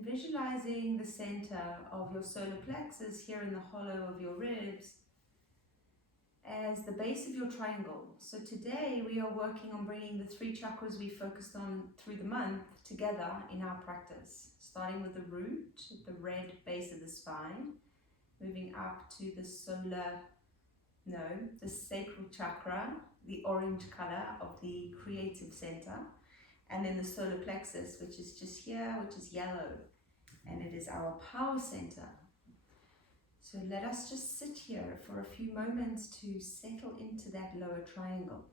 And visualizing the center of your solar plexus here in the hollow of your ribs as the base of your triangle. So today we are working on bringing the 3 chakras we focused on through the month together in our practice, starting with the root, the red base of the spine, moving up to the the sacral chakra, the orange color of the creative center, and then the solar plexus, which is just here, which is yellow, and it is our power center. So let us just sit here for a few moments to settle into that lower triangle.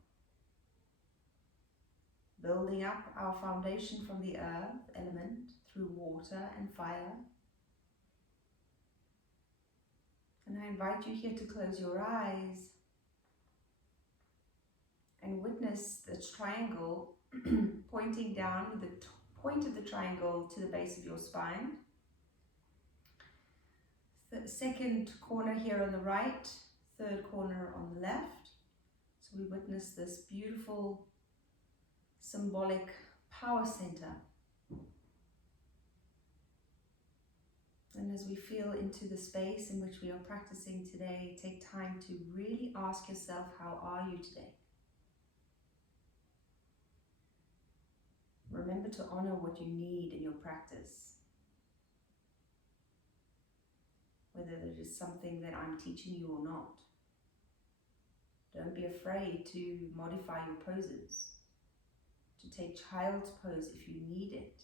Building up our foundation from the earth element through water and fire. And I invite you here to close your eyes and witness the triangle pointing down with the point of the triangle to the base of your spine. The second corner here on the right, third corner on the left. So we witness this beautiful symbolic power center. And as we feel into the space in which we are practicing today, take time to really ask yourself, how are you today? Remember to honor what you need in your practice. Whether it is something that I'm teaching you or not. Don't be afraid to modify your poses, to take child's pose if you need it.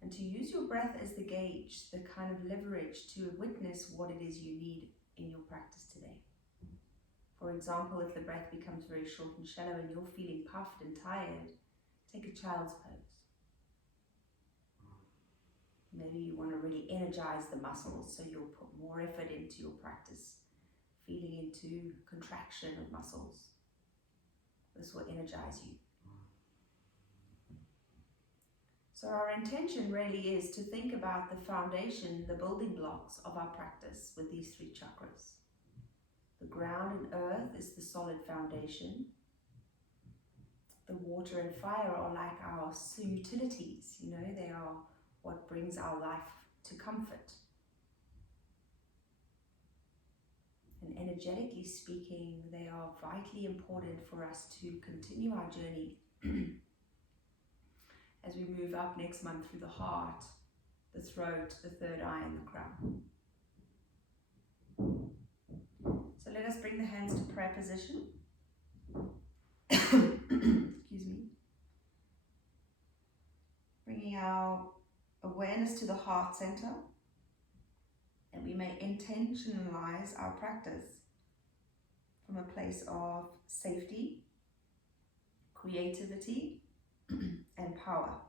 And to use your breath as the gauge, the kind of leverage to witness what it is you need in your practice today. For example, if the breath becomes very short and shallow and you're feeling puffed and tired, take a child's pose. Maybe you want to really energize the muscles, so you'll put more effort into your practice, feeling into contraction of muscles. This will energize you. So our intention really is to think about the foundation, the building blocks of our practice with these 3 chakras. The ground and earth is the solid foundation. The water and fire are like our utilities, they are what brings our life to comfort. And energetically speaking, they are vitally important for us to continue our journey as we move up next month through the heart, the throat, the third eye, and the crown. So let us bring the hands to prayer position. Excuse me. Bringing our awareness to the heart center, and we may intentionalize our practice from a place of safety, creativity, and power.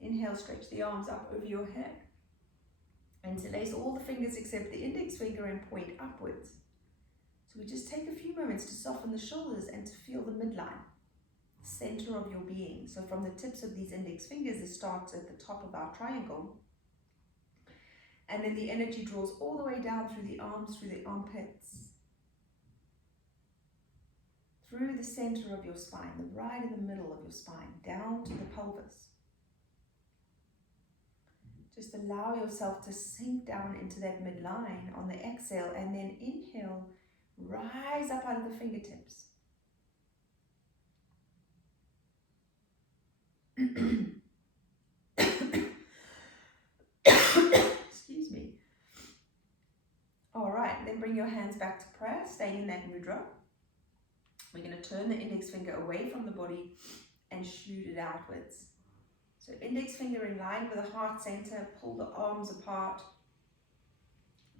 Inhale, stretch the arms up over your head. And interlace all the fingers except the index finger and point upwards. So we just take a few moments to soften the shoulders and to feel the midline, the center of your being. So from the tips of these index fingers, it starts at the top of our triangle. And then the energy draws all the way down through the arms, through the armpits, through the center of your spine, right in the middle of your spine, down to the pelvis. Just allow yourself to sink down into that midline on the exhale, and then inhale, rise up out of the fingertips. Excuse me. All right, then bring your hands back to prayer, stay in that mudra. We're going to turn the index finger away from the body and shoot it outwards. So index finger in line with the heart center, pull the arms apart,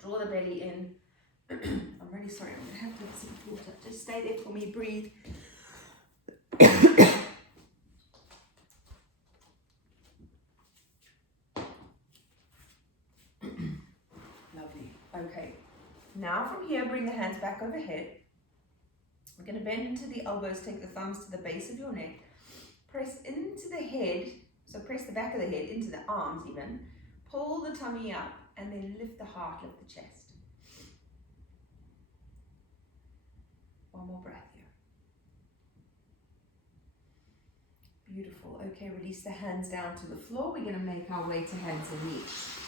draw the belly in. I'm really sorry, I'm going to have to have some water. Just stay there for me, breathe. Lovely. Okay. Now from here, bring the hands back overhead. We're going to bend into the elbows, take the thumbs to the base of your neck. Press into the head, so press the back of the head into the arms even. Pull the tummy up and then lift the heart, lift the chest. One more breath here. Beautiful. Okay, release the hands down to the floor. We're going to make our way to hands and knees.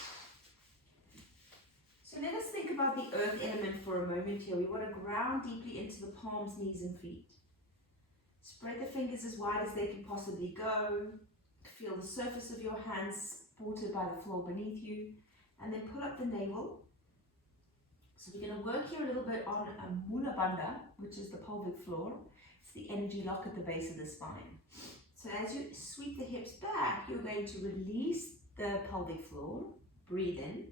So let us think about the earth element for a moment here. We want to ground deeply into the palms, knees and feet. Spread the fingers as wide as they can possibly go. Feel the surface of your hands supported by the floor beneath you. And then pull up the navel. So we're going to work here a little bit on a mula bandha, which is the pelvic floor. It's the energy lock at the base of the spine. So as you sweep the hips back, you're going to release the pelvic floor. Breathe in.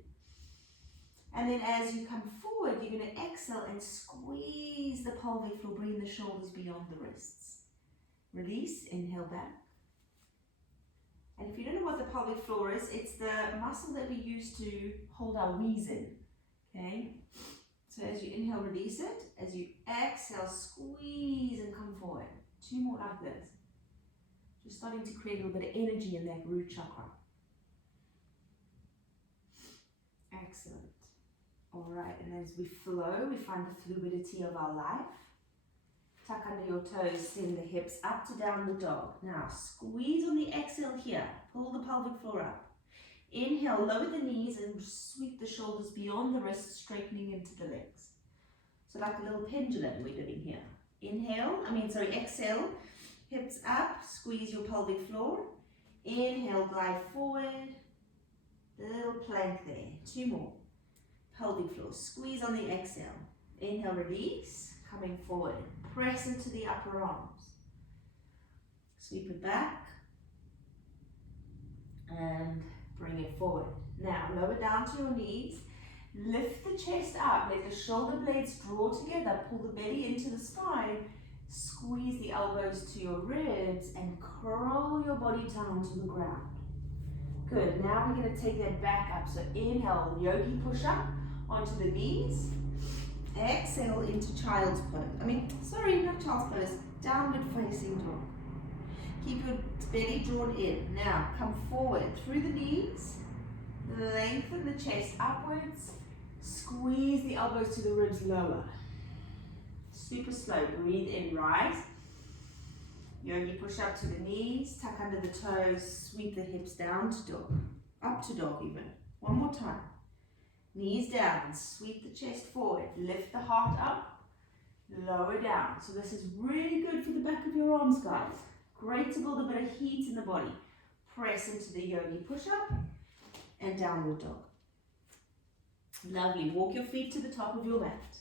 And then as you come forward, you're going to exhale and squeeze the pelvic floor, bring the shoulders beyond the wrists. Release, inhale back. And if you don't know what the pelvic floor is, it's the muscle that we use to hold our knees in. Okay? So as you inhale, release it. As you exhale, squeeze and come forward. 2 more like this. Just starting to create a little bit of energy in that root chakra. Excellent. Alright, and as we flow, we find the fluidity of our life. Tuck under your toes, send the hips up to downward dog. Now, squeeze on the exhale here. Pull the pelvic floor up. Inhale, lower the knees and sweep the shoulders beyond the wrists, straightening into the legs. So like a little pendulum we're doing here. Exhale, hips up, squeeze your pelvic floor. Inhale, glide forward. Little plank there. 2 more. Pelvic floor, squeeze on the exhale. Inhale, release, coming forward. Press into the upper arms. Sweep it back. And bring it forward. Now, lower down to your knees. Lift the chest up. Let the shoulder blades draw together. Pull the belly into the spine. Squeeze the elbows to your ribs and curl your body down to the ground. Good. Now we're going to take that back up. So inhale, yogi push up onto the knees. Exhale into child's pose. Not child's pose. Downward facing dog. Keep your belly drawn in. Now come forward through the knees. Lengthen the chest upwards. Squeeze the elbows to the ribs lower. Super slow. Breathe in, rise. Yogi push up to the knees. Tuck under the toes. Sweep the hips down to dog. Up to dog even. 1 more time. Knees down. Sweep the chest forward. Lift the heart up. Lower down. So this is really good for the back of your arms, guys. Great to build a bit of heat in the body. Press into the yogi push-up and downward dog. Lovely. Walk your feet to the top of your mat.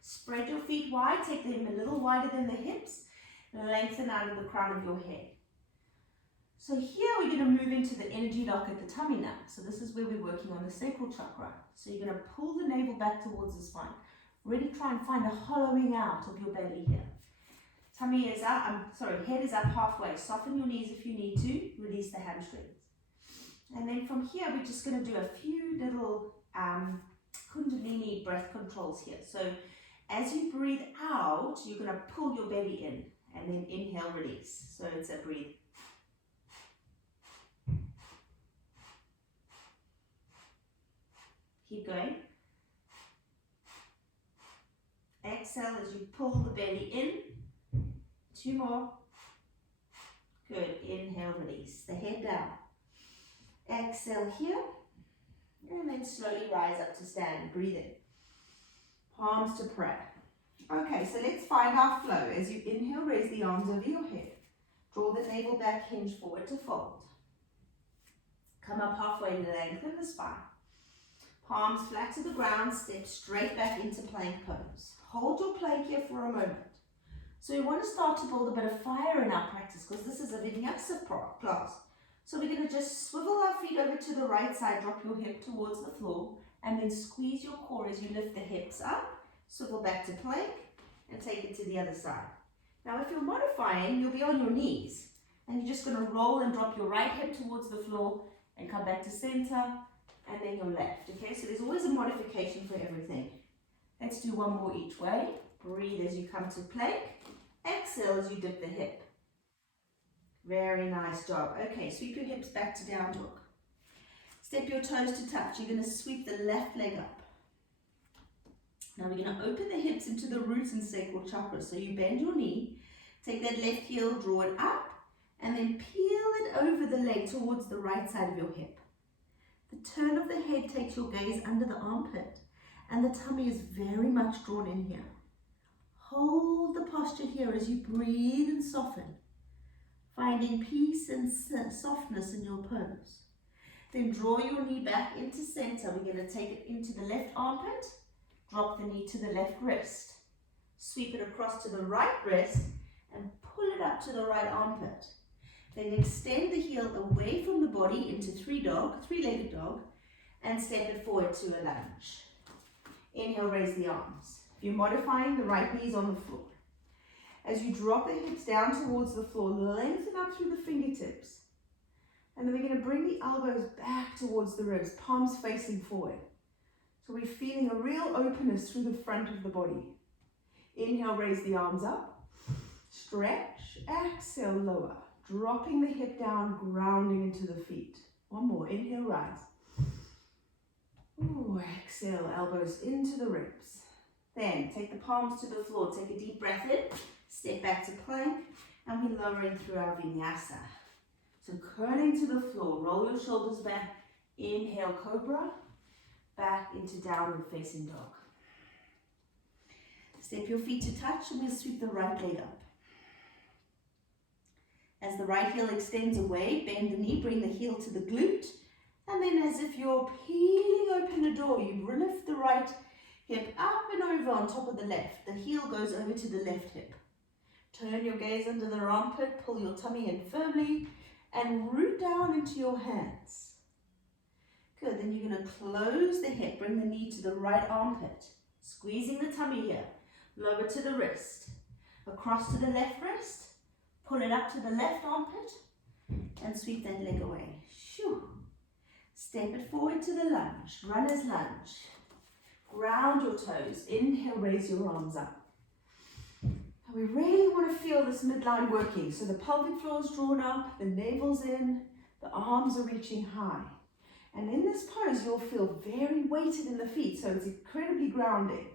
Spread your feet wide. Take them a little wider than the hips. Lengthen out of the crown of your head. So here we're going to move into the energy lock at the tummy now. So this is where we're working on the sacral chakra. So you're going to pull the navel back towards the spine. Really try and find a hollowing out of your belly here. Tummy is up, head is up halfway. Soften your knees if you need to. Release the hamstrings. And then from here, we're just going to do a few little Kundalini breath controls here. So as you breathe out, you're going to pull your belly in. And then inhale, release. So it's a breathe. Keep going. Exhale as you pull the belly in. 2 more. Good. Inhale, release. The head down. Exhale here. And then slowly rise up to stand. Breathe in. Palms to prayer. Okay, so let's find our flow. As you inhale, raise the arms over your head. Draw the navel back, hinge forward to fold. Come up halfway, lengthen the spine. Palms flat to the ground, step straight back into plank pose. Hold your plank here for a moment. So we want to start to build a bit of fire in our practice because this is a vinyasa class. So we're going to just swivel our feet over to the right side, drop your hip towards the floor, and then squeeze your core as you lift the hips up, swivel back to plank, and take it to the other side. Now if you're modifying, you'll be on your knees, and you're just going to roll and drop your right hip towards the floor, and come back to center, and then your left. Okay, so there's always a modification for everything. Let's do 1 more each way. Breathe as you come to plank. Exhale as you dip the hip. Very nice job. Okay, sweep your hips back to down dog. Step your toes to touch. You're going to sweep the left leg up. Now we're going to open the hips into the roots and sacral chakras. So you bend your knee, take that left heel, draw it up, And then peel it over the leg towards the right side of your hip. The turn of the head takes your gaze under the armpit, and the tummy is very much drawn in here. Hold the posture here as you breathe and soften, finding peace and softness in your pose. Then draw your knee back into center. We're going to take it into the left armpit, drop the knee to the left wrist. Sweep it across to the right wrist and pull it up to the right armpit. Then extend the heel away from the body into three-legged dog, and step it forward to a lunge. Inhale, raise the arms. You're modifying the right knees on the floor. As you drop the hips down towards the floor, lengthen up through the fingertips. And then we're going to bring the elbows back towards the ribs, palms facing forward. So we're feeling a real openness through the front of the body. Inhale, raise the arms up. Stretch, exhale, lower. Dropping the hip down, grounding into the feet. One more, inhale, rise. Ooh, exhale, elbows into the ribs. Then take the palms to the floor, take a deep breath in, step back to plank, and we're lowering through our vinyasa. So curling to the floor, roll your shoulders back, inhale, cobra, back into downward facing dog. Step your feet to touch, and we'll sweep the right leg up. As the right heel extends away, bend the knee, bring the heel to the glute, and then as if you're peeling open a door, you lift the right hip up and over on top of the left. The heel goes over to the left hip. Turn your gaze under the armpit, pull your tummy in firmly, and root down into your hands. Good, then you're going to close the hip, bring the knee to the right armpit, squeezing the tummy here, lower to the wrist, across to the left wrist, pull it up to the left armpit, and sweep that leg away. Shoo. Step it forward to the lunge, runner's lunge. Ground your toes, inhale, raise your arms up. Now we really want to feel this midline working, so the pelvic floor is drawn up, the navel's in, the arms are reaching high. And in this pose, you'll feel very weighted in the feet, so it's incredibly grounding.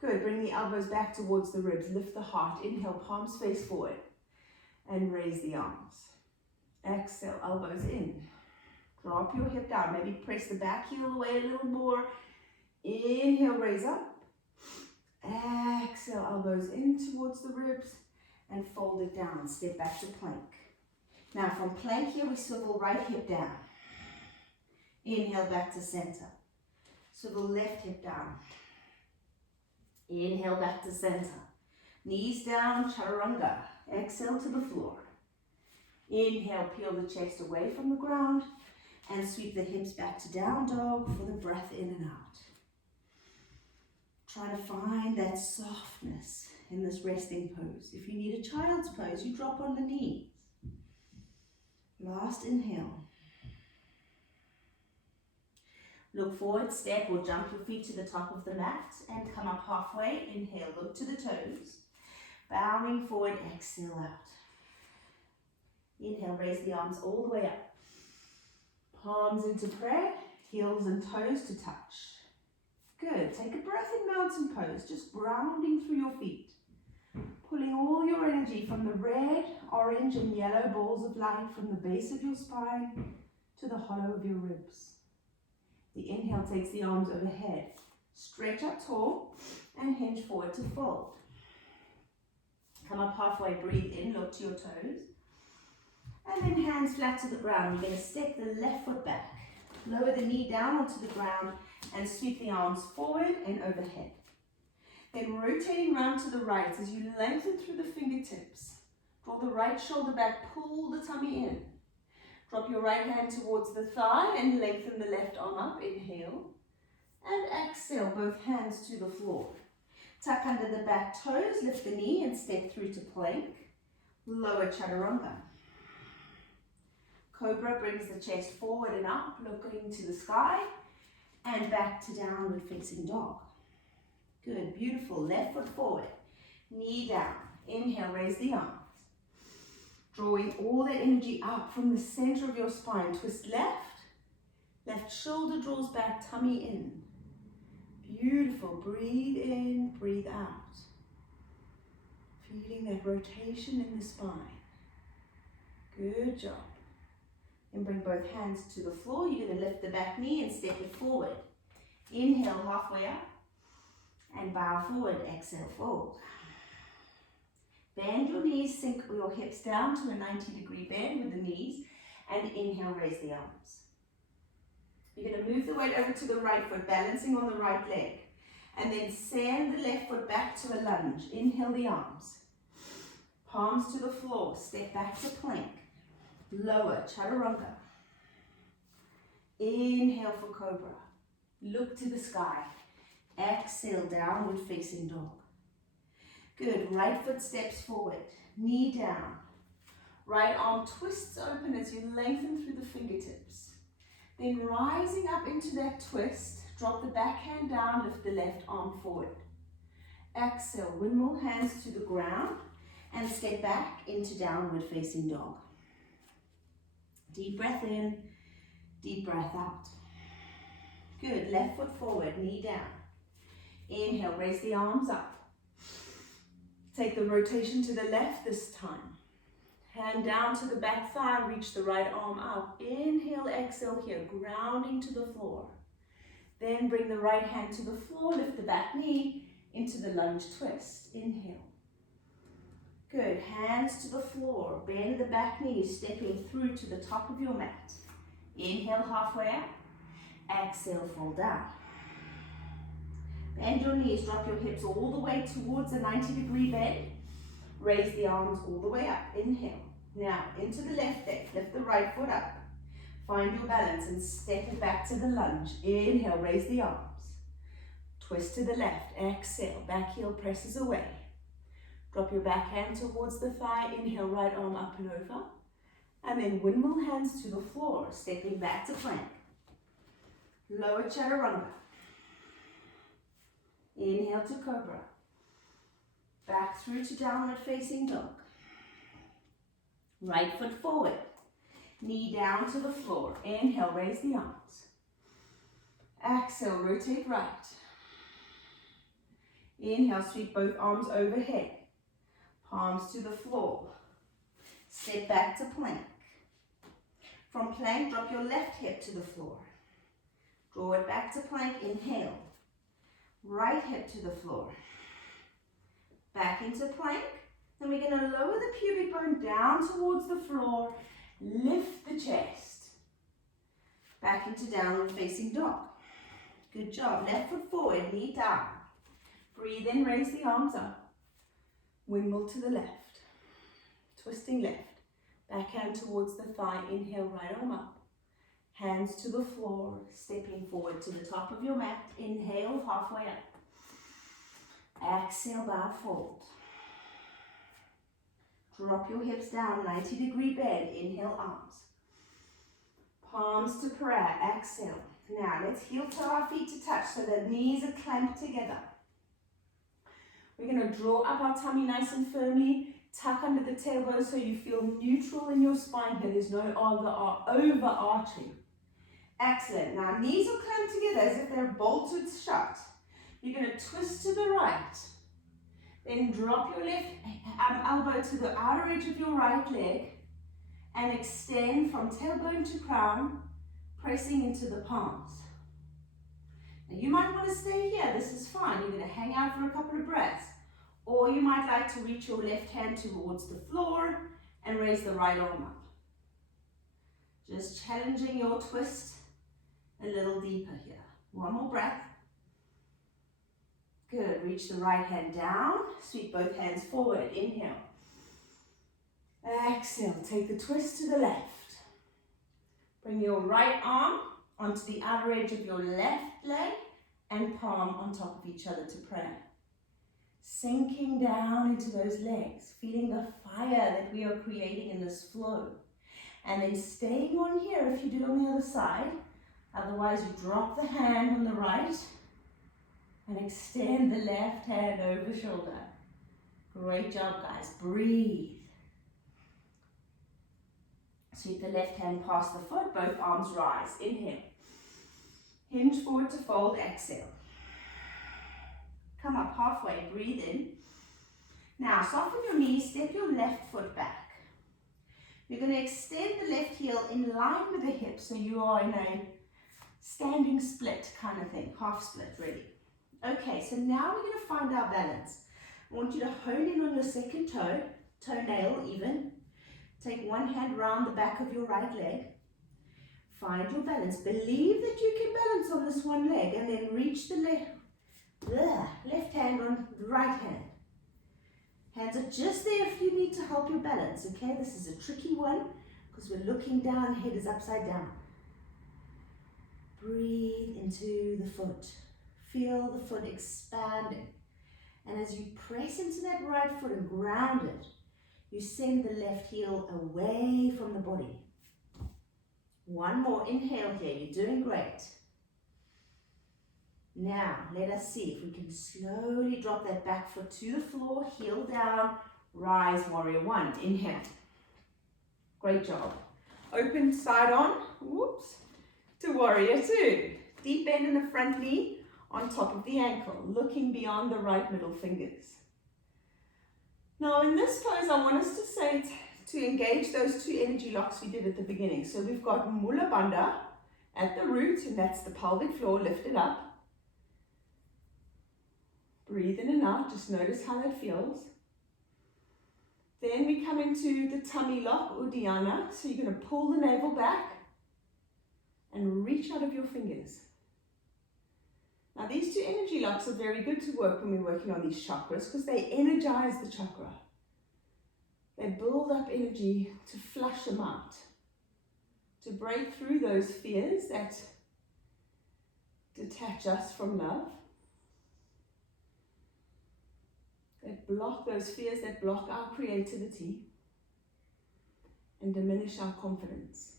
Good, bring the elbows back towards the ribs, lift the heart, inhale, palms face forward, and raise the arms. Exhale, elbows in. Drop your hip down, maybe press the back heel away a little more. Inhale, raise up. Exhale, elbows in towards the ribs and fold it down. Step back to plank. Now from plank here, we swivel right hip down. Inhale, back to center. Swivel left hip down. Inhale, back to center. Knees down, chaturanga. Exhale to the floor. Inhale, peel the chest away from the ground and sweep the hips back to down dog for the breath in and out. Try to find that softness in this resting pose. If you need a child's pose, you drop on the knees. Last inhale. Look forward, step or jump your feet to the top of the mat and come up halfway. Inhale, look to the toes. Bowing forward, exhale out. Inhale, raise the arms all the way up. Palms into prayer, heels and toes to touch. Good, take a breath in mountain pose, just grounding through your feet. Pulling all your energy from the red, orange and yellow balls of light from the base of your spine to the hollow of your ribs. The inhale takes the arms overhead. Stretch up tall and hinge forward to fold. Come up halfway, breathe in, look to your toes. And then hands flat to the ground. You're going to step the left foot back. Lower the knee down onto the ground and sweep the arms forward and overhead. Then rotating round to the right as you lengthen through the fingertips. Draw the right shoulder back, pull the tummy in. Drop your right hand towards the thigh and lengthen the left arm up. Inhale. And exhale, both hands to the floor. Tuck under the back toes, lift the knee and step through to plank. Lower chaturanga. Cobra brings the chest forward and up, looking to the sky, and back to downward facing dog. Good, beautiful. Left foot forward, knee down. Inhale, raise the arms. Drawing all that energy up from the center of your spine. Twist left. Left shoulder draws back, tummy in. Beautiful. Breathe in, breathe out. Feeling that rotation in the spine. Good job. Then bring both hands to the floor. You're going to lift the back knee and step it forward. Inhale halfway up and bow forward. Exhale, fold. Bend your knees, sink your hips down to a 90-degree bend with the knees, and inhale, raise the arms. You're going to move the weight over to the right foot, balancing on the right leg, and then send the left foot back to a lunge. Inhale the arms. Palms to the floor, step back to plank. Lower, chaturanga. Inhale for cobra. Look to the sky. Exhale, downward facing dog. Good, right foot steps forward, knee down. Right arm twists open as you lengthen through the fingertips. Then rising up into that twist, drop the back hand down, lift the left arm forward. Exhale, windmill hands to the ground and step back into downward facing dog. Deep breath in, deep breath out. Good, left foot forward, knee down. Inhale, raise the arms up. Take the rotation to the left this time. Hand down to the back thigh, reach the right arm out. Inhale, exhale here, grounding to the floor. Then bring the right hand to the floor, lift the back knee into the lunge twist. Inhale. Good, hands to the floor, bend the back knee, stepping through to the top of your mat. Inhale, halfway up. Exhale, fall down. Bend your knees, drop your hips all the way towards a 90-degree bend. Raise the arms all the way up. Inhale. Now, into the left leg. Lift the right foot up. Find your balance and step it back to the lunge. Inhale, raise the arms. Twist to the left. Exhale, back heel presses away. Drop your back hand towards the thigh. Inhale, right arm up and over. And then windmill hands to the floor, stepping back to plank. Lower chaturanga. Inhale to cobra. Back through to downward facing dog. Right foot forward. Knee down to the floor. Inhale, raise the arms. Exhale, rotate right. Inhale, sweep both arms overhead. Palms to the floor. Step back to plank. From plank, drop your left hip to the floor. Draw it back to plank. Inhale. Right hip to the floor. Back into plank. Then we're going to lower the pubic bone down towards the floor. Lift the chest. Back into downward facing dog. Good job. Left foot forward, knee down. Breathe in, raise the arms up. Windmill to the left. Twisting left. Back hand towards the thigh. Inhale, right arm up. Hands to the floor, stepping forward to the top of your mat. Inhale, halfway up. Exhale, bow, fold. Drop your hips down, 90-degree bend. Inhale, arms. Palms to prayer. Exhale. Now, let's heel to our feet to touch so the knees are clamped together. We're going to draw up our tummy nice and firmly. Tuck under the tailbone so you feel neutral in your spine here. There's no overarching. Excellent. Now, knees are clamped together as if they're bolted shut. You're going to twist to the right. Then drop your left elbow to the outer edge of your right leg and extend from tailbone to crown, pressing into the palms. Now, you might want to stay here. This is fine. You're going to hang out for a couple of breaths. Or you might like to reach your left hand towards the floor and raise the right arm up. Just challenging your twist a little deeper here. One more breath. Good. Reach the right hand down. Sweep both hands forward. Inhale. Exhale. Take the twist to the left. Bring your right arm onto the outer edge of your left leg and palm on top of each other to prayer. Sinking down into those legs, feeling the fire that we are creating in this flow. And then staying on here if you do on the other side. Otherwise, you drop the hand on the right and extend the left hand over shoulder. Great job, guys. Breathe. Sweep the left hand past the foot, both arms rise. Inhale. Hinge forward to fold, exhale. Come up halfway, breathe in. Now, soften your knees, step your left foot back. You're going to extend the left heel in line with the hip, so you are in a standing split kind of thing, half split really. Okay, so now we're going to find our balance. I want you to hone in on your second toe, toenail even. Take one hand round the back of your right leg. Find your balance. Believe that you can balance on this one leg, and then reach the left hand on the right hand. Hands are just there if you need to help your balance, okay? This is a tricky one because we're looking down, head is upside down. Breathe into the foot. Feel the foot expanding. And as you press into that right foot and ground it, you send the left heel away from the body. One more inhale here, you're doing great. Now, let us see if we can slowly drop that back foot to the floor, heel down, rise, warrior one. Inhale. Great job. Open side on, whoops, to warrior two. Deep bend in the front knee on top of the ankle, looking beyond the right middle fingers. Now in this pose, I want us to say to engage those two energy locks we did at the beginning. So we've got Mula Bandha at the root, and that's the pelvic floor lifted up. Breathe in and out, just notice how that feels. Then we come into the tummy lock, Uddiyana. So you're going to pull the navel back and reach out of your fingers. Now these two energy locks are very good to work when we're working on these chakras because they energize the chakra. They build up energy to flush them out, to break through those fears that detach us from love. That block those fears, that block our creativity and diminish our confidence.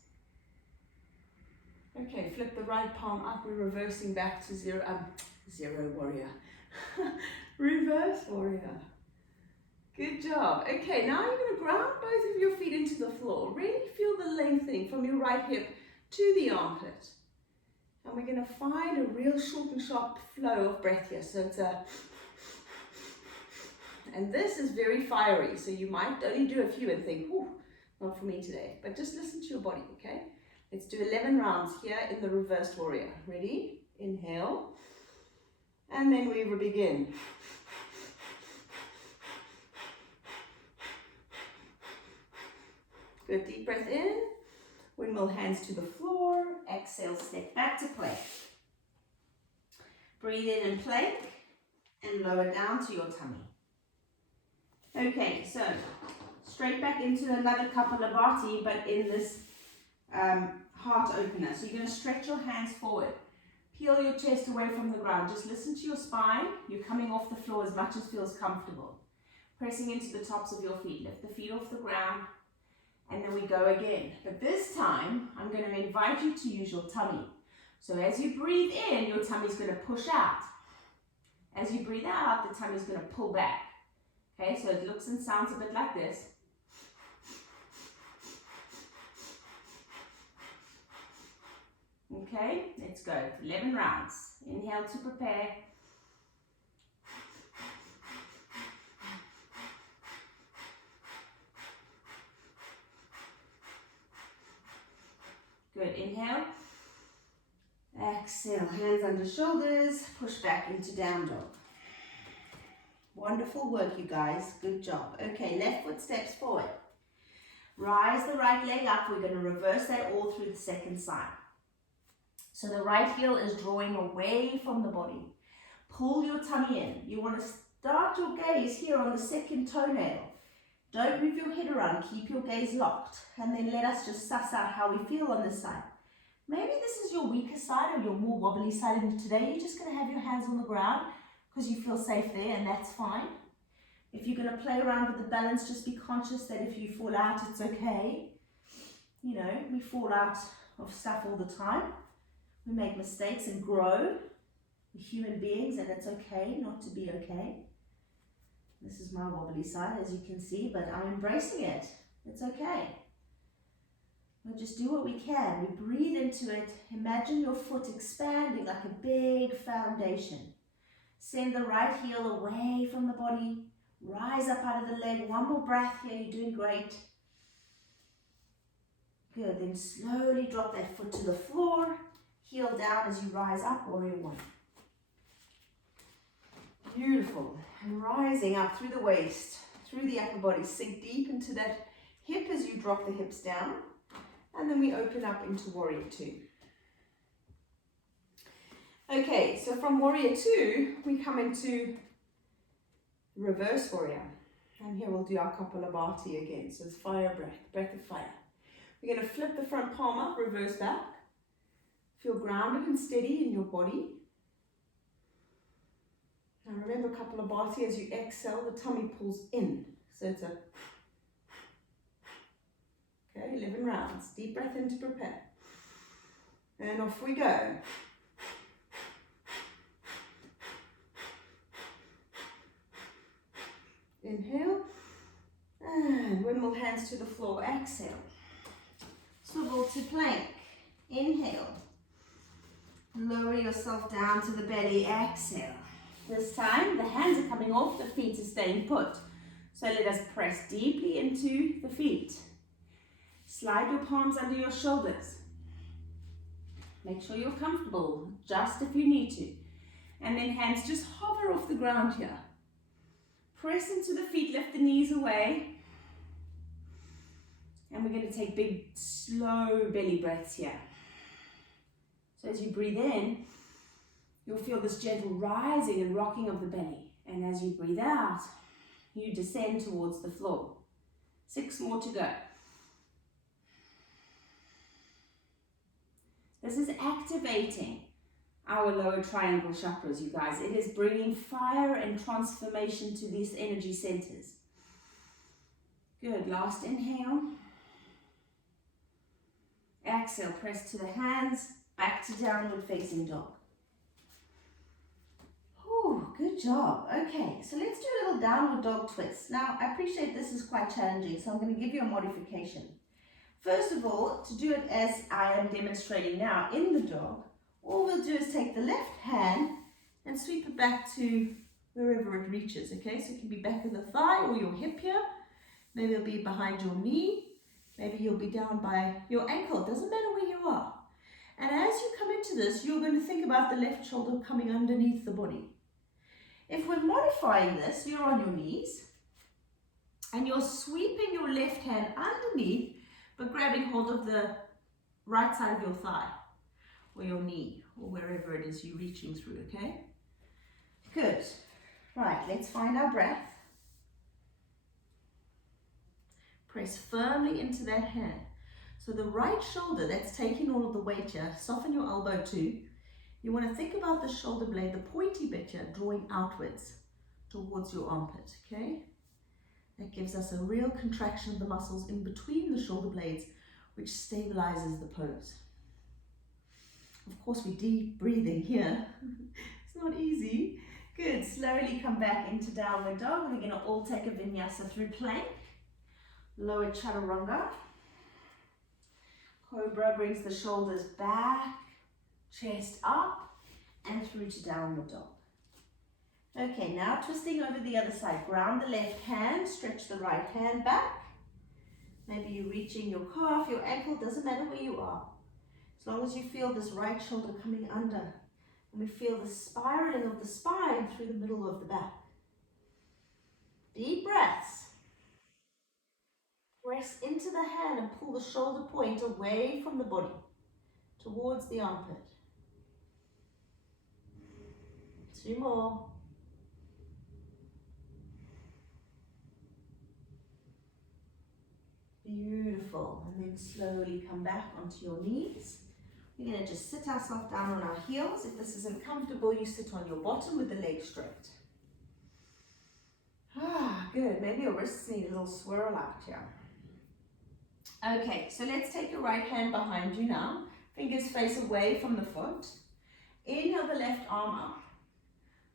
Okay, flip the right palm up. We're reversing back to zero warrior. Reverse warrior. Good job. Okay, now you're going to ground both of your feet into the floor. Really feel the lengthening from your right hip to the armpit. And we're going to find a real short and sharp flow of breath here. So it's a... And this is very fiery, so you might only do a few and think, "Ooh, not for me today." But just listen to your body, okay? Let's do 11 rounds here in the reversed warrior. Ready? Inhale. And then we will begin. Good, deep breath in. Windmill hands to the floor. Exhale, step back to plank. Breathe in and plank. And lower down to your tummy. Okay, so straight back into another Kapalabhati, but in this heart opener. So you're going to stretch your hands forward. Peel your chest away from the ground. Just listen to your spine. You're coming off the floor as much as feels comfortable. Pressing into the tops of your feet. Lift the feet off the ground. And then we go again. But this time, I'm going to invite you to use your tummy. So as you breathe in, your tummy's going to push out. As you breathe out, the tummy's going to pull back. Okay, so it looks and sounds a bit like this. Okay, let's go. 11 rounds. Inhale to prepare. Good, inhale. Exhale, hands under shoulders. Push back into down dog. Wonderful work, you guys. Good job. Okay, left foot steps forward. Rise the right leg up. We're going to reverse that all through the second side. So the right heel is drawing away from the body. Pull your tummy in. You want to start your gaze here on the second toenail. Don't move your head around. Keep your gaze locked. And then let us just suss out how we feel on this side. Maybe this is your weaker side or your more wobbly side, and today you're just going to have your hands on the ground because you feel safe there, and that's fine. If you're going to play around with the balance, just be conscious that if you fall out, it's okay. You know, we fall out of stuff all the time. We make mistakes and grow. We're human beings, and it's okay not to be okay. This is my wobbly side, as you can see, but I'm embracing it. It's okay. We'll just do what we can. We breathe into it. Imagine your foot expanding like a big foundation. Send the right heel away from the body. Rise up out of the leg. One more breath here. You're doing great. Good, then slowly drop that foot to the floor. Heel down as you rise up, warrior one. Beautiful. And rising up through the waist, through the upper body. Sink deep into that hip as you drop the hips down. And then we open up into warrior two. Okay, so from warrior two, we come into reverse warrior. And here we'll do our Kapalabhati again. So it's fire breath, breath of fire. We're going to flip the front palm up, reverse back. Feel grounded and steady in your body. Now remember Kapalabhati, as you exhale, the tummy pulls in. So it's a, okay, 11 rounds. Deep breath in to prepare. And off we go. Inhale. And windmill hands to the floor. Exhale. Swivel to plank. Inhale. Lower yourself down to the belly. Exhale. This time the hands are coming off, the feet are staying put. So let us press deeply into the feet. Slide your palms under your shoulders. Make sure you're comfortable, just if you need to. And then hands just hover off the ground here. Press into the feet, lift the knees away. And we're going to take big, slow belly breaths here. So as you breathe in, you'll feel this gentle rising and rocking of the belly. And as you breathe out, you descend towards the floor. 6 more to go. This is activating our lower triangle chakras, you guys. It is bringing fire and transformation to these energy centers. Good. Last inhale. Exhale, press to the hands, back to downward facing dog. Ooh, good job. Okay, so let's do a little downward dog twist. Now, I appreciate this is quite challenging, so I'm going to give you a modification. First of all, to do it as I am demonstrating now in the dog, all we'll do is take the left hand and sweep it back to wherever it reaches, okay? So it can be back of the thigh or your hip here. Maybe it'll be behind your knee. Maybe you'll be down by your ankle. It doesn't matter where you are. And as you come into this, you're going to think about the left shoulder coming underneath the body. If we're modifying this, you're on your knees and you're sweeping your left hand underneath, but grabbing hold of the right side of your thigh or your knee or wherever it is you're reaching through, okay? Good. Right, let's find our breath. Press firmly into that hand. So the right shoulder that's taking all of the weight here, soften your elbow too. You want to think about the shoulder blade, the pointy bit here, drawing outwards towards your armpit, okay? That gives us a real contraction of the muscles in between the shoulder blades, which stabilizes the pose. Of course, we're deep breathing here. It's not easy. Good, slowly come back into downward dog. We're going to all take a vinyasa through plank. Lower chaturanga. Cobra brings the shoulders back, chest up, and through to downward dog. Okay, now twisting over the other side. Ground the left hand, stretch the right hand back. Maybe you're reaching your calf, your ankle, doesn't matter where you are. As long as you feel this right shoulder coming under. And we feel the spiraling of the spine through the middle of the back. Deep breaths. Press into the hand and pull the shoulder point away from the body, towards the armpit. 2 more. Beautiful. And then slowly come back onto your knees. We're going to just sit ourselves down on our heels. If this isn't comfortable, you sit on your bottom with the legs straight. Ah, good. Maybe your wrists need a little swirl out here. Okay, so let's take your right hand behind you now. Fingers face away from the foot. Inhale the left arm up.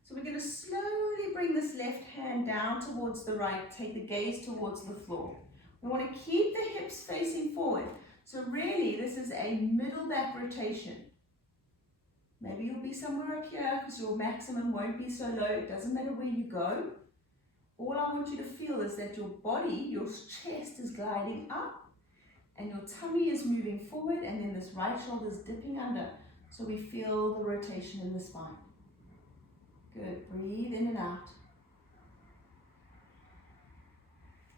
So we're going to slowly bring this left hand down towards the right. Take the gaze towards the floor. We want to keep the hips facing forward. So really, this is a middle back rotation. Maybe you'll be somewhere up here because your maximum won't be so low. It doesn't matter where you go. All I want you to feel is that your body, your chest is gliding up And your tummy is moving forward, and then this right shoulder is dipping under. So we feel the rotation in the spine. Good, breathe in and out.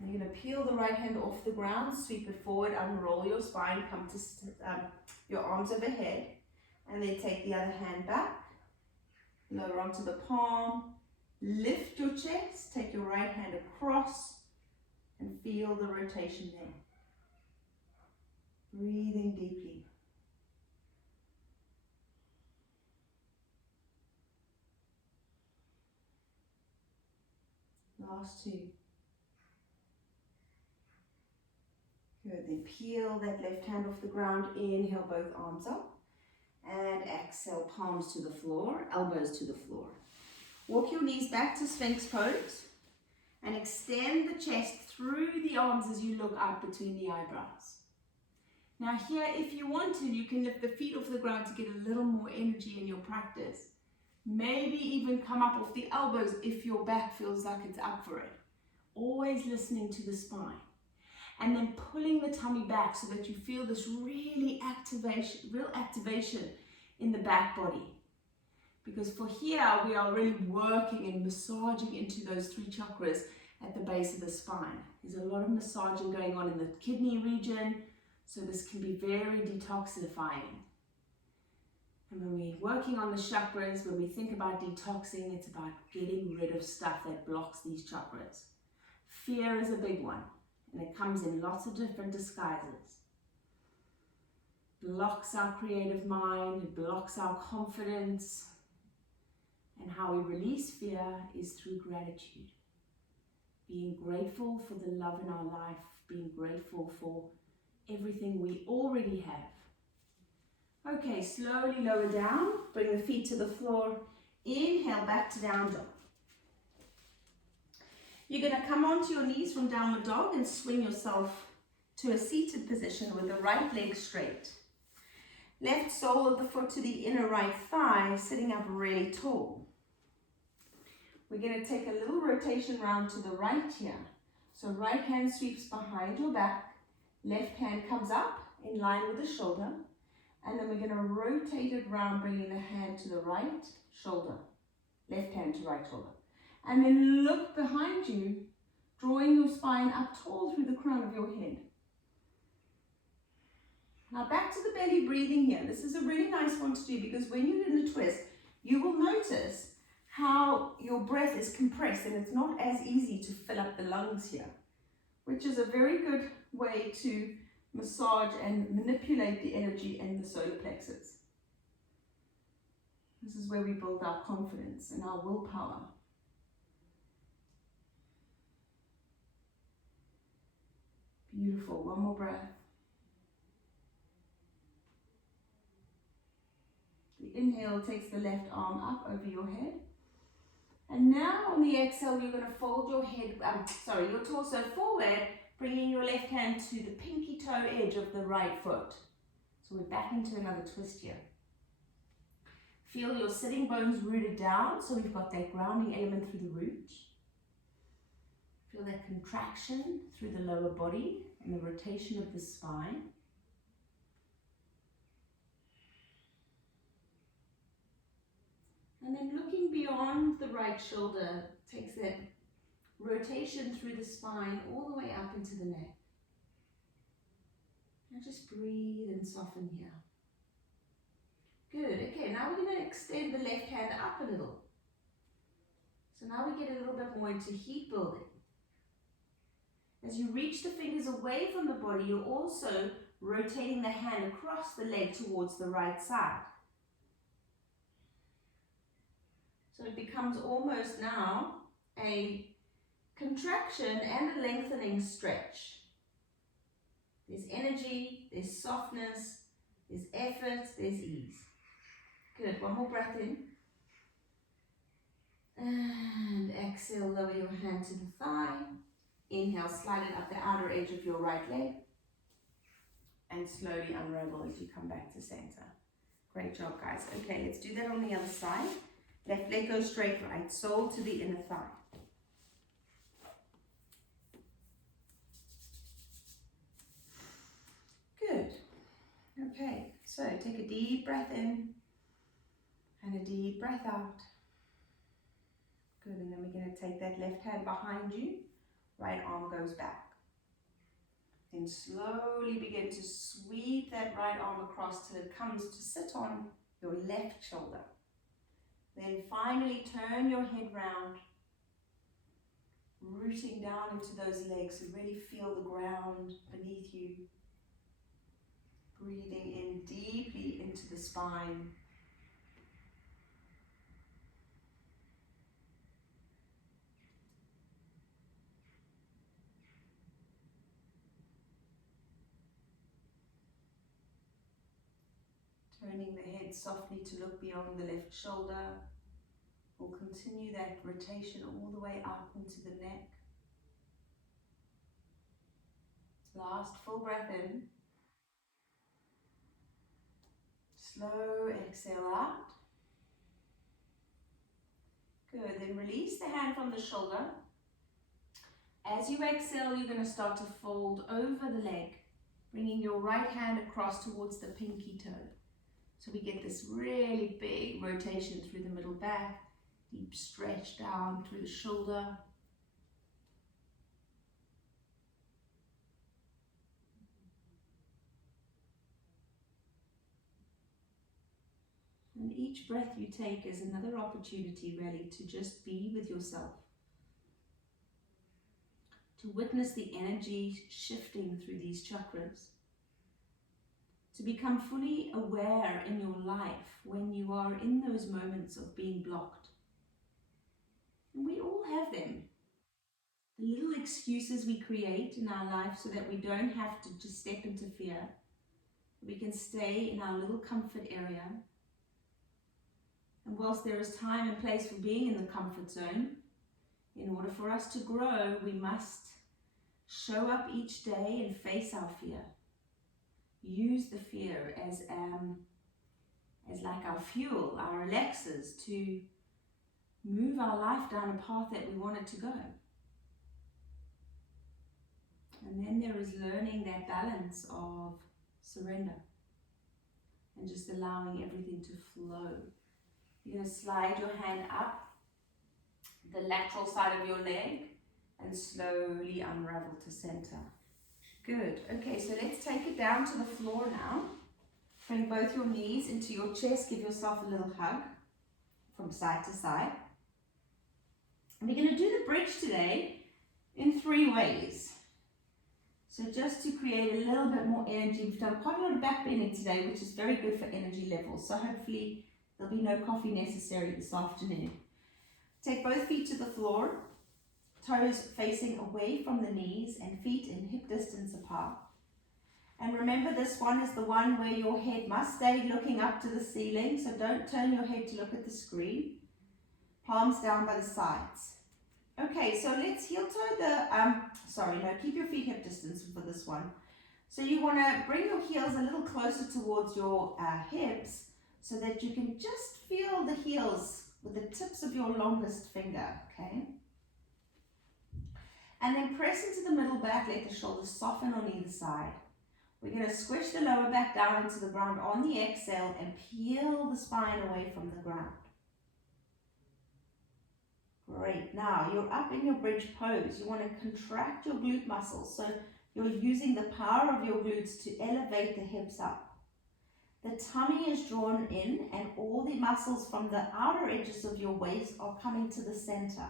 And you're going to peel the right hand off the ground, sweep it forward, unroll your spine, come to your arms overhead, and then take the other hand back, lower onto the palm, lift your chest, take your right hand across, and feel the rotation there. Breathing deeply. Last two. Good, then peel that left hand off the ground, inhale both arms up, and exhale palms to the floor, elbows to the floor. Walk your knees back to Sphinx pose, and extend the chest through the arms as you look up between the eyebrows. Now here, if you want to, you can lift the feet off the ground to get a little more energy in your practice. Maybe even come up off the elbows if your back feels like it's up for it. Always listening to the spine. And then pulling the tummy back so that you feel this real activation in the back body. Because for here, we are really working and massaging into those 3 chakras at the base of the spine. There's a lot of massaging going on in the kidney region, so this can be very detoxifying. And when we're working on the chakras, when we think about detoxing, it's about getting rid of stuff that blocks these chakras. Fear is a big one, and it comes in lots of different disguises. Blocks our creative mind, it blocks our confidence, and how we release fear is through gratitude. Being grateful for the love in our life, being grateful for everything we already have. Okay, slowly lower down, bring the feet to the floor, inhale back to down dog. You're going to come onto your knees from downward dog and swing yourself to a seated position with the right leg straight. Left sole of the foot to the inner right thigh, sitting up really tall. We're going to take a little rotation round to the right here. So right hand sweeps behind your back, left hand comes up in line with the shoulder, and then we're going to rotate it round, bringing the hand to the right shoulder, left hand to right shoulder. And then look behind you, drawing your spine up tall through the crown of your head. Now back to the belly breathing here. This is a really nice one to do because when you're in a twist, you will notice how your breath is compressed and it's not as easy to fill up the lungs here, which is a very good way to massage and manipulate the energy in the solar plexus. This is where we build our confidence and our willpower. Beautiful, one more breath. The inhale takes the left arm up over your head. And now on the exhale, you're going to fold your head, your torso forward, bringing your left hand to the pinky toe edge of the right foot. So we're back into another twist here. Feel your sitting bones rooted down, so we've got that grounding element through the root. Feel that contraction through the lower body and the rotation of the spine. And then looking beyond the right shoulder, takes that rotation through the spine all the way up into the neck. And just breathe and soften here. Good, okay, now we're going to extend the left hand up a little. So now we get a little bit more into heat building. As you reach the fingers away from the body, you're also rotating the hand across the leg towards the right side. So it becomes almost now a contraction and a lengthening stretch. There's energy, there's softness, there's effort, there's ease. Good, one more breath in. And exhale, lower your hand to the thigh. Inhale, slide it up the outer edge of your right leg. And slowly unravel as you come back to center. Great job, guys. Okay, let's do that on the other side. Left leg goes straight, right sole to the inner thigh. So take a deep breath in and a deep breath out. Good, and then we're going to take that left hand behind you, right arm goes back. Then slowly begin to sweep that right arm across till it comes to sit on your left shoulder. Then finally turn your head round, rooting down into those legs and really feel the ground beneath you. Breathing in deeply into the spine. Turning the head softly to look beyond the left shoulder. We'll continue that rotation all the way up into the neck. Last full breath in. Slow exhale out. Good, then release the hand from the shoulder. As you exhale, you're going to start to fold over the leg, bringing your right hand across towards the pinky toe. So we get this really big rotation through the middle back, deep stretch down through the shoulder. And each breath you take is another opportunity really to just be with yourself. To witness the energy shifting through these chakras. To become fully aware in your life when you are in those moments of being blocked. And we all have them. The little excuses we create in our life so that we don't have to just step into fear. We can stay in our little comfort area. And whilst there is time and place for being in the comfort zone, in order for us to grow, we must show up each day and face our fear. Use the fear as like our fuel, our relaxers to move our life down a path that we want it to go. And then there is learning that balance of surrender and just allowing everything to flow. You're going to slide your hand up the lateral side of your leg and slowly unravel to center. Good. Okay, so let's take it down to the floor now. Bring both your knees into your chest. Give yourself a little hug from side to side. And we're going to do the bridge today in 3 ways. So just to create a little bit more energy, we've done quite a lot of back bending today, which is very good for energy levels. So hopefully there'll be no coffee necessary this afternoon. Take both feet to the floor. Toes facing away from the knees and feet in hip distance apart. And remember, this one is the one where your head must stay looking up to the ceiling, so don't turn your head to look at the screen. Palms down by the sides. Okay, so let's heel toe the, keep your feet hip distance for this one. So you want to bring your heels a little closer towards your hips so that you can just feel the heels with the tips of your longest finger, okay? And then press into the middle back, let the shoulders soften on either side. We're going to squish the lower back down into the ground on the exhale and peel the spine away from the ground. Great. Now you're up in your bridge pose. You want to contract your glute muscles. So you're using the power of your glutes to elevate the hips up. The tummy is drawn in and all the muscles from the outer edges of your waist are coming to the center.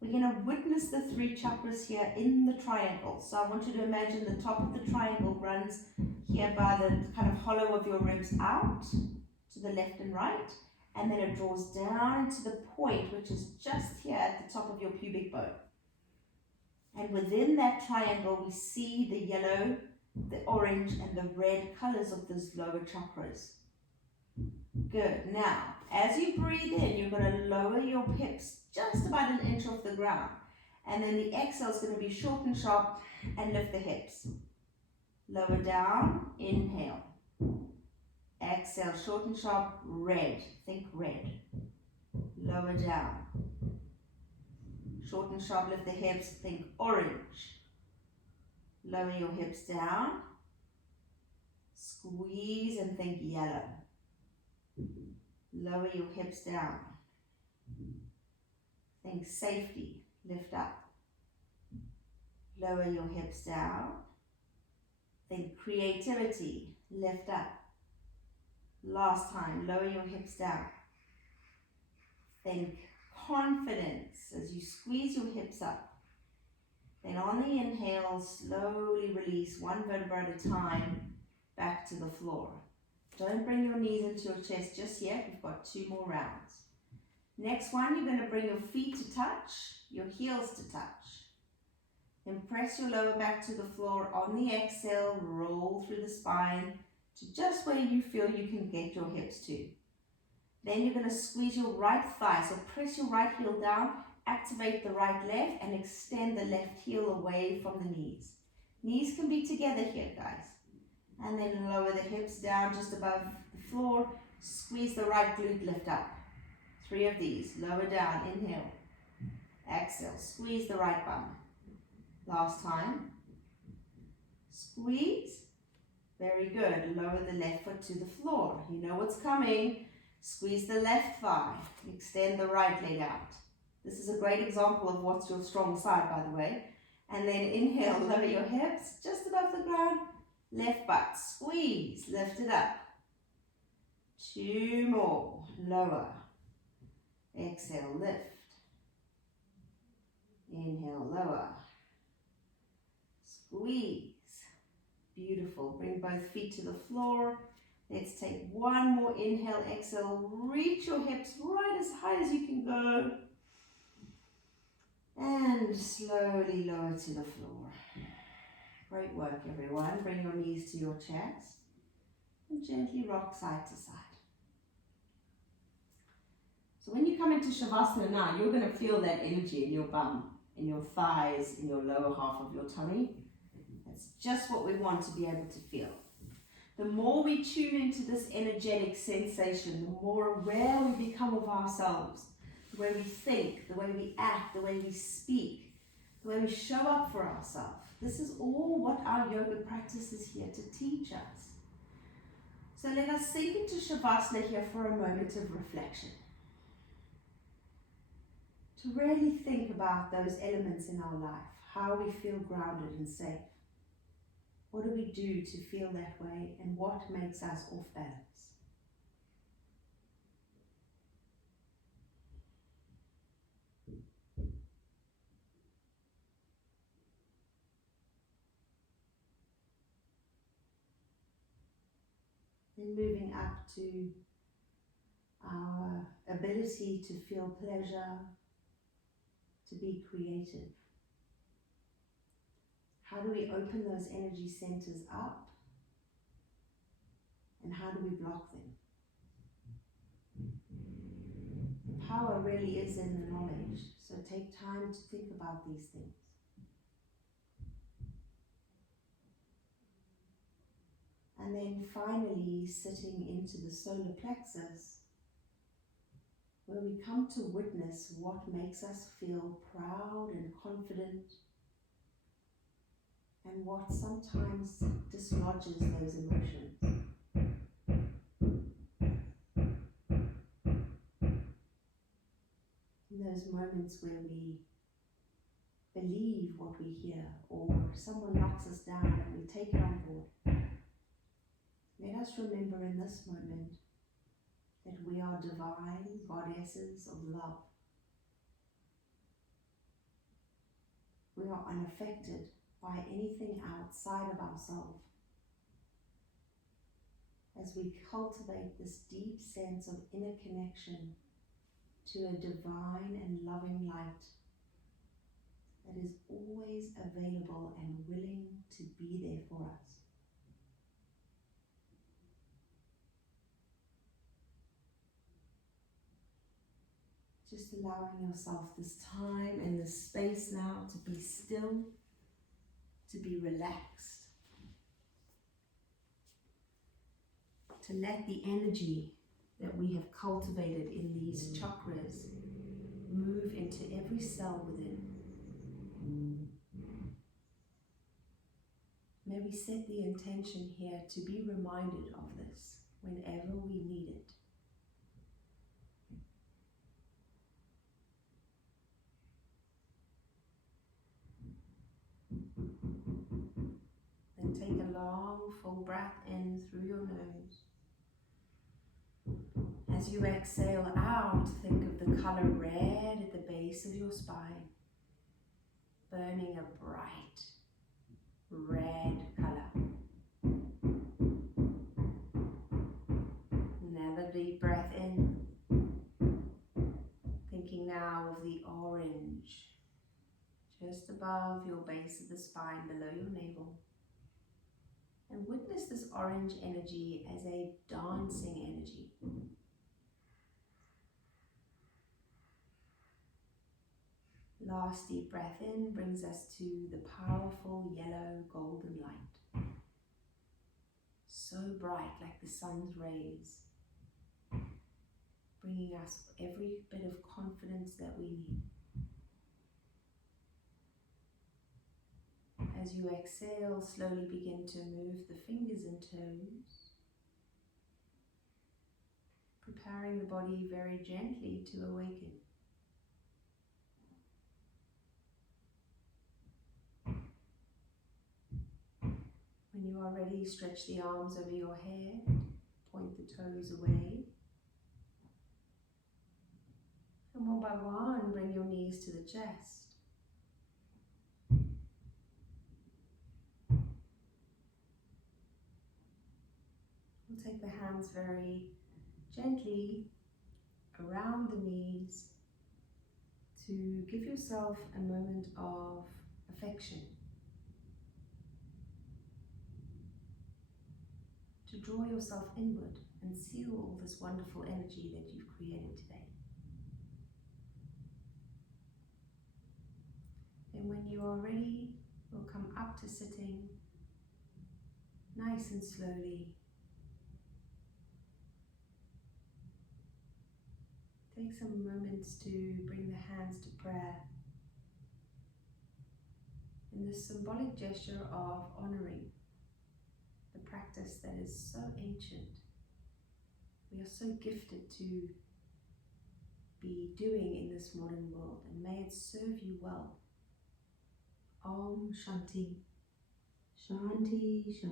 We're going to witness the 3 chakras here in the triangle. So I want you to imagine the top of the triangle runs here by the kind of hollow of your ribs out to the left and right. And then it draws down into the point, which is just here at the top of your pubic bone. And within that triangle, we see the yellow, the orange, and the red colors of those lower chakras. Good. Now, as you breathe in, you're going to lower your hips just about an inch off the ground. And then the exhale is going to be short and sharp and lift the hips. Lower down, inhale. Exhale, short and sharp, red. Think red. Lower down. Short and sharp, lift the hips. Think orange. Lower your hips down. Squeeze and think yellow. Lower your hips down. Think safety, lift up. Lower your hips down. Think creativity, lift up. Last time, lower your hips down. Think confidence as you squeeze your hips up. Then on the inhale, slowly release one vertebra at a time back to the floor. Don't bring your knees into your chest just yet. We've got 2 more rounds. Next one, you're going to bring your feet to touch, your heels to touch. Then press your lower back to the floor. On the exhale, roll through the spine to just where you feel you can get your hips to. Then you're going to squeeze your right thigh. So press your right heel down, activate the right leg, and extend the left heel away from the knees. Knees can be together here, guys. And then lower the hips down just above the floor. Squeeze the right glute, lift up. 3 of these. Lower down, inhale. Exhale, squeeze the right bum. Last time. Squeeze. Very good. Lower the left foot to the floor. You know what's coming. Squeeze the left thigh. Extend the right leg out. This is a great example of what's your strong side, by the way. And then inhale, lower your hips just above the ground. Left butt, squeeze, lift it up. 2 more. Lower. Exhale, lift. Inhale, lower. Squeeze. Beautiful. Bring both feet to the floor. Let's take 1 more inhale, exhale. Reach your hips right as high as you can go. And slowly lower to the floor. Great work, everyone. Bring your knees to your chest. And gently rock side to side. So when you come into Savasana now, you're going to feel that energy in your bum, in your thighs, in your lower half of your tummy. That's just what we want to be able to feel. The more we tune into this energetic sensation, the more aware we become of ourselves, the way we think, the way we act, the way we speak, the way we show up for ourselves. This is all what our yoga practice is here to teach us. So let us sink into Shavasana here for a moment of reflection. To really think about those elements in our life, how we feel grounded and safe. What do we do to feel that way, and what makes us off balance? Then moving up to our ability to feel pleasure, to be creative. How do we open those energy centers up? And how do we block them? The power really is in the knowledge, so take time to think about these things. And then finally sitting into the solar plexus, where we come to witness what makes us feel proud and confident, and what sometimes dislodges those emotions. In those moments where we believe what we hear, or someone knocks us down and we take it on board, let us remember in this moment that we are divine goddesses of love. We are unaffected by anything outside of ourselves. As we cultivate this deep sense of inner connection to a divine and loving light that is always available and willing to be there for us. Just allowing yourself this time and this space now to be still, to be relaxed, to let the energy that we have cultivated in these chakras move into every cell within. May we set the intention here to be reminded of this whenever we need it. Then take a long, full breath in through your nose. As you exhale out, think of the color red at the base of your spine, burning a bright red color. Another deep breath in, thinking now of the orange just above your base of the spine, below your navel. And witness this orange energy as a dancing energy. Last deep breath in brings us to the powerful yellow golden light. So bright, like the sun's rays, bringing us every bit of confidence that we need. As you exhale, slowly begin to move the fingers and toes, preparing the body very gently to awaken. When you are ready, stretch the arms over your head, point the toes away. And one by one, bring your knees to the chest. We'll take the hands very gently around the knees to give yourself a moment of affection. To draw yourself inward and seal all this wonderful energy that you've created today. Then when you are ready, we'll come up to sitting, nice and slowly. Take some moments to bring the hands to prayer in this symbolic gesture of honoring the practice that is so ancient. We are so gifted to be doing in this modern world, and may it serve you well. Om Shanti, Shanti, Shanti.